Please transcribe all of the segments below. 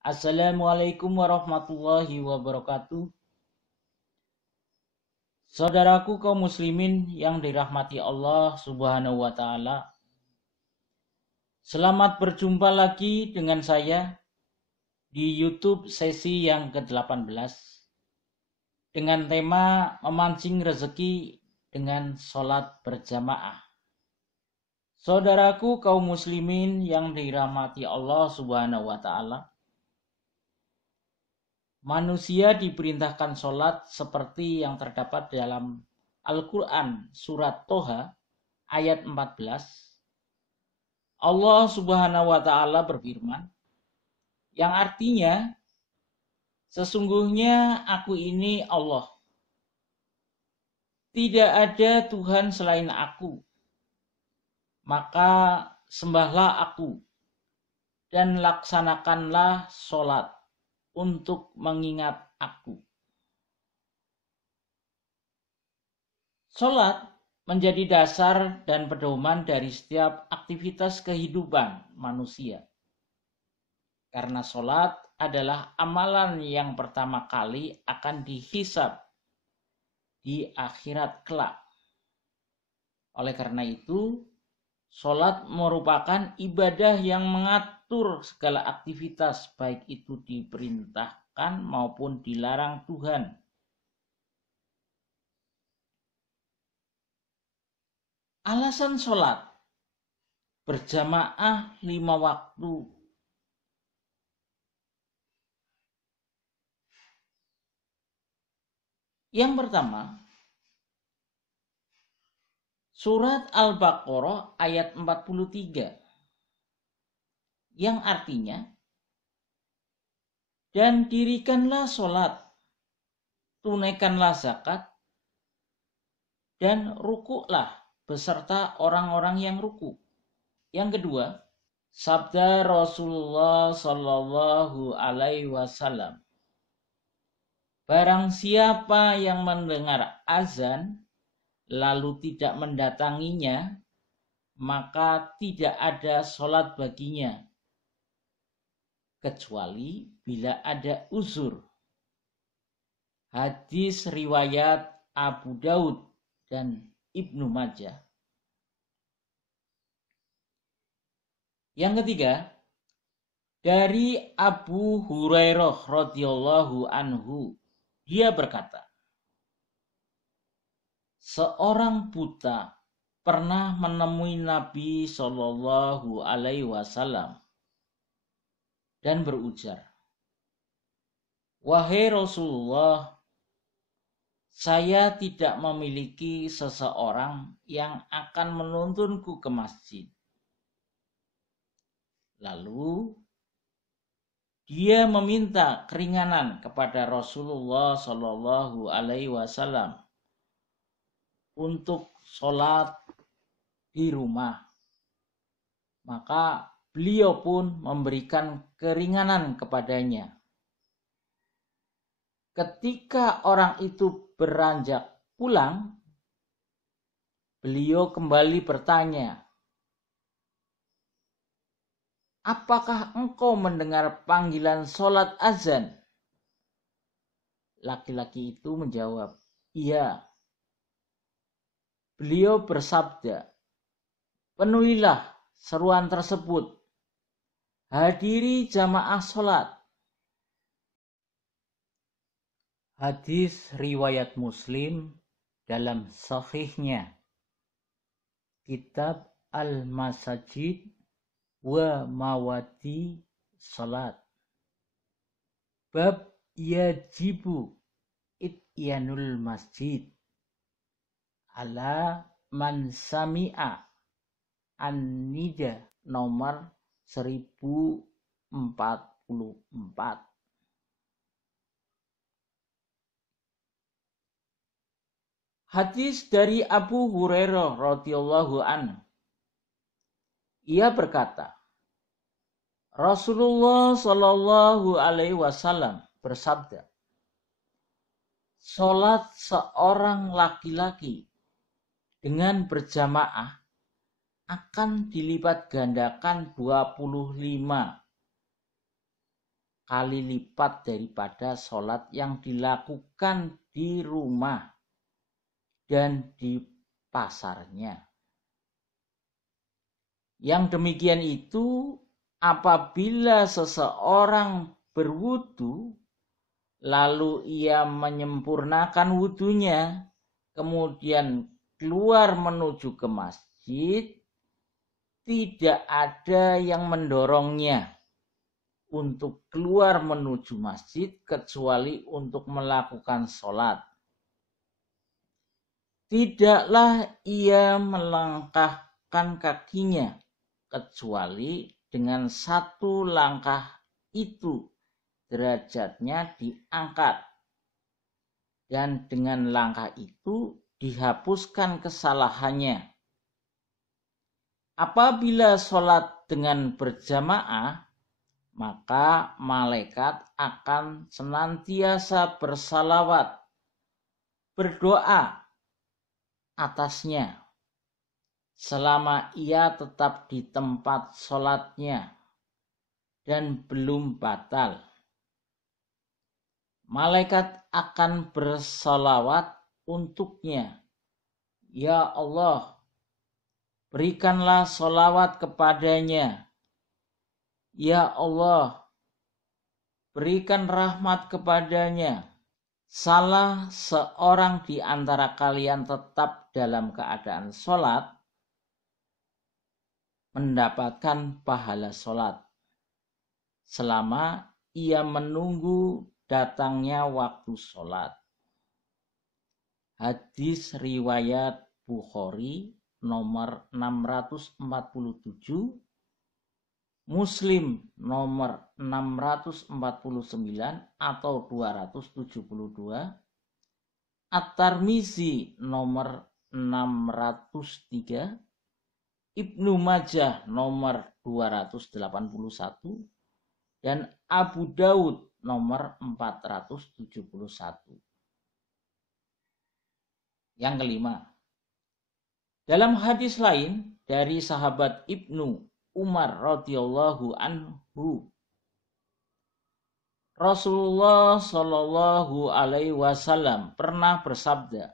Assalamualaikum warahmatullahi wabarakatuh. Saudaraku kaum muslimin yang dirahmati Allah Subhanahu wa taala. Selamat berjumpa lagi dengan saya di YouTube sesi yang ke-18 dengan tema memancing rezeki dengan sholat berjamaah. Saudaraku kaum muslimin yang dirahmati Allah Subhanahu wa taala. Manusia diperintahkan sholat seperti yang terdapat dalam Al-Quran surat Toha ayat 14. Allah Subhanahu wa taala berfirman, yang artinya sesungguhnya aku ini Allah. Tidak ada Tuhan selain aku. Maka sembahlah aku dan laksanakanlah sholat untuk mengingat aku. Sholat menjadi dasar dan pedoman dari setiap aktivitas kehidupan manusia. Karena sholat adalah amalan yang pertama kali akan dihisab di akhirat kelak. Oleh karena itu, sholat merupakan ibadah yang mengatur segala aktivitas, baik itu diperintahkan maupun dilarang Tuhan. Alasan sholat berjamaah 5 waktu. Yang pertama, surat Al-Baqarah ayat 43 yang artinya, dan dirikanlah sholat, tunaikanlah zakat, dan rukuklah beserta orang-orang yang ruku. Yang kedua, sabda Rasulullah Shallallahu Alaihi Wasallam, barang siapa yang mendengar azan lalu tidak mendatanginya, maka tidak ada sholat baginya, kecuali bila ada uzur. Hadis riwayat Abu Daud dan Ibnu Majah. Yang ketiga, dari Abu Hurairah radhiyallahu anhu, dia berkata, seorang buta pernah menemui Nabi Shallallahu Alaihi Wasallam dan berujar, wahai Rasulullah, saya tidak memiliki seseorang yang akan menuntunku ke masjid. Lalu dia meminta keringanan kepada Rasulullah Shallallahu Alaihi Wasallam untuk sholat di rumah. Maka beliau pun memberikan keringanan kepadanya. Ketika orang itu beranjak pulang, beliau kembali bertanya, apakah engkau mendengar panggilan sholat azan? Laki-laki itu menjawab, iya. Beliau bersabda, penuhilah seruan tersebut, hadiri jamaah sholat. Hadis riwayat Muslim dalam sahihnya, Kitab Al-Masajid wa Mawadi Salat, bab yajibu ityanul masjid ala man sami'a an-nida nomor 1044. Hadis dari Abu Hurairah radhiyallahu anhu. Ia berkata, Rasulullah Shallallahu Alaihi Wasallam bersabda, sholat seorang laki-laki dengan berjamaah akan dilipat gandakan 25 kali lipat daripada sholat yang dilakukan di rumah dan di pasarnya. Yang demikian itu apabila seseorang berwudu, lalu ia menyempurnakan wudunya, kemudian keluar menuju ke masjid, tidak ada yang mendorongnya untuk keluar menuju masjid kecuali untuk melakukan sholat. Tidaklah ia melangkahkan kakinya kecuali dengan satu langkah itu derajatnya diangkat, dan dengan langkah itu dihapuskan kesalahannya. Apabila sholat dengan berjamaah, maka malaikat akan senantiasa bersalawat, berdoa atasnya selama ia tetap di tempat sholatnya dan belum batal. Malaikat akan bersalawat untuknya, "Ya Allah, berikanlah sholawat kepadanya. Ya Allah, berikan rahmat kepadanya." Salah seorang di antara kalian tetap dalam keadaan sholat, mendapatkan pahala sholat selama ia menunggu datangnya waktu sholat. Hadis riwayat Bukhari nomor 647, Muslim nomor 649 atau 272, At-Tirmizi nomor 603, Ibnu Majah nomor 281, dan Abu Daud nomor 471. Yang kelima, dalam hadis lain dari sahabat Ibnu Umar radhiyallahu anhu, Rasulullah Shallallahu alaihi wasallam pernah bersabda,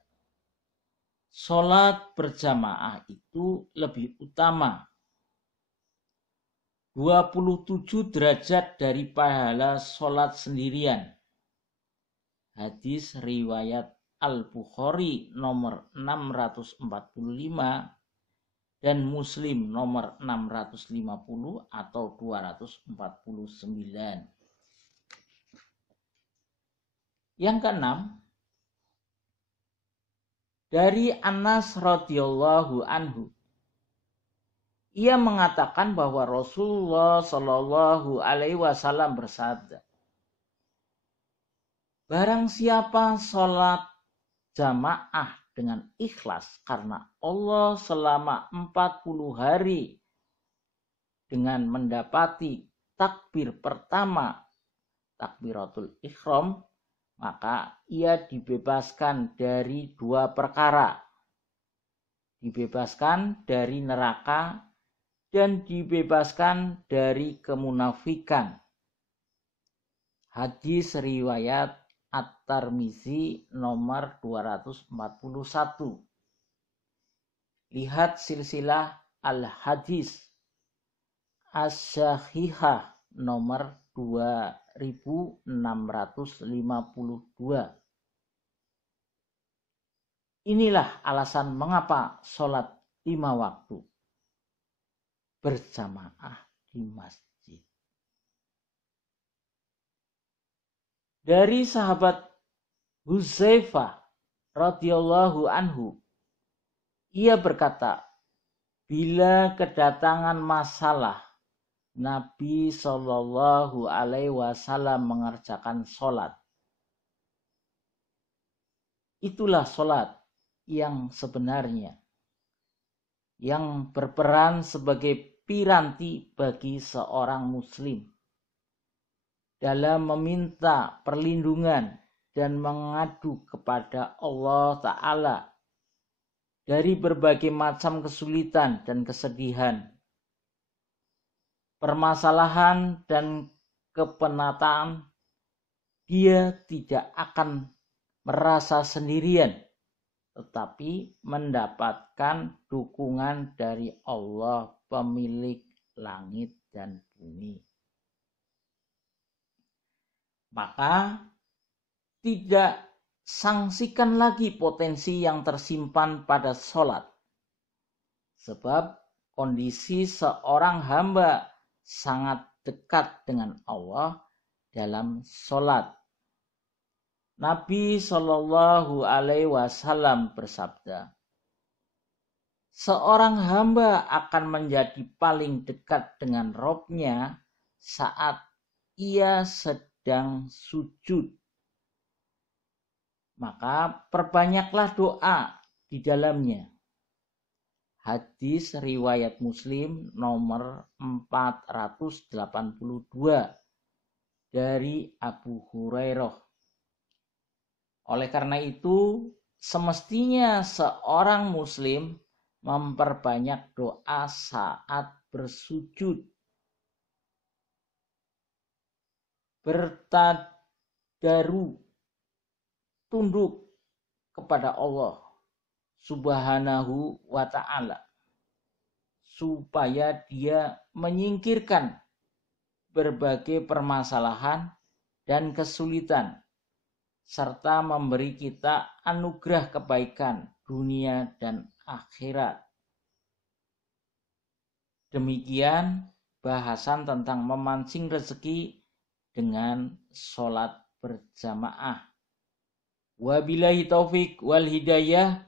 "Salat berjamaah itu lebih utama 27 derajat dari pahala salat sendirian." Hadis riwayat Al-Bukhari nomor 645 dan Muslim nomor 650 atau 249. Yang keenam, dari Anas radhiyallahu anhu, ia mengatakan bahwa Rasulullah Shallallahu alaihi wasallam bersabda, "Barang siapa sholat jamaah dengan ikhlas karena Allah selama 40 hari dengan mendapati takbir pertama, takbiratul ihram, maka ia dibebaskan dari dua perkara. Dibebaskan dari neraka dan dibebaskan dari kemunafikan." Hadis riwayat At-Tirmizi nomor 241. Lihat silsilah Al-Hadis As-Sahihah nomor 2652. Inilah alasan mengapa sholat 5 waktu berjamaah di masjid. Dari sahabat Hudzaifah radhiyallahu anhu, ia berkata, bila kedatangan masalah, Nabi Shallallahu alaihi wasallam mengerjakan sholat. Itulah sholat yang sebenarnya, yang berperan sebagai piranti bagi seorang muslim dalam meminta perlindungan dan mengadu kepada Allah Ta'ala dari berbagai macam kesulitan dan kesedihan, permasalahan dan kepenataan, dia tidak akan merasa sendirian, tetapi mendapatkan dukungan dari Allah, pemilik langit dan bumi. Maka tidak sangsikan lagi potensi yang tersimpan pada sholat. Sebab kondisi seorang hamba sangat dekat dengan Allah dalam sholat. Nabi Shallallahu Alaihi Wasallam bersabda, seorang hamba akan menjadi paling dekat dengan Robnya saat ia sedang sujud. Maka perbanyaklah doa di dalamnya. Hadis riwayat Muslim nomor 482 dari Abu Hurairah. Oleh karena itu, semestinya seorang muslim memperbanyak doa saat bersujud. Bertadaru, tunduk kepada Allah Subhanahu wa ta'ala, supaya dia menyingkirkan berbagai permasalahan dan kesulitan, serta memberi kita anugerah kebaikan dunia dan akhirat. Demikian bahasan tentang memancing rezeki dengan sholat berjamaah. Wabillahi taufik wal hidayah.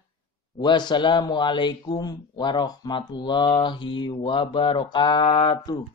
Wassalamualaikum warahmatullahi wabarakatuh.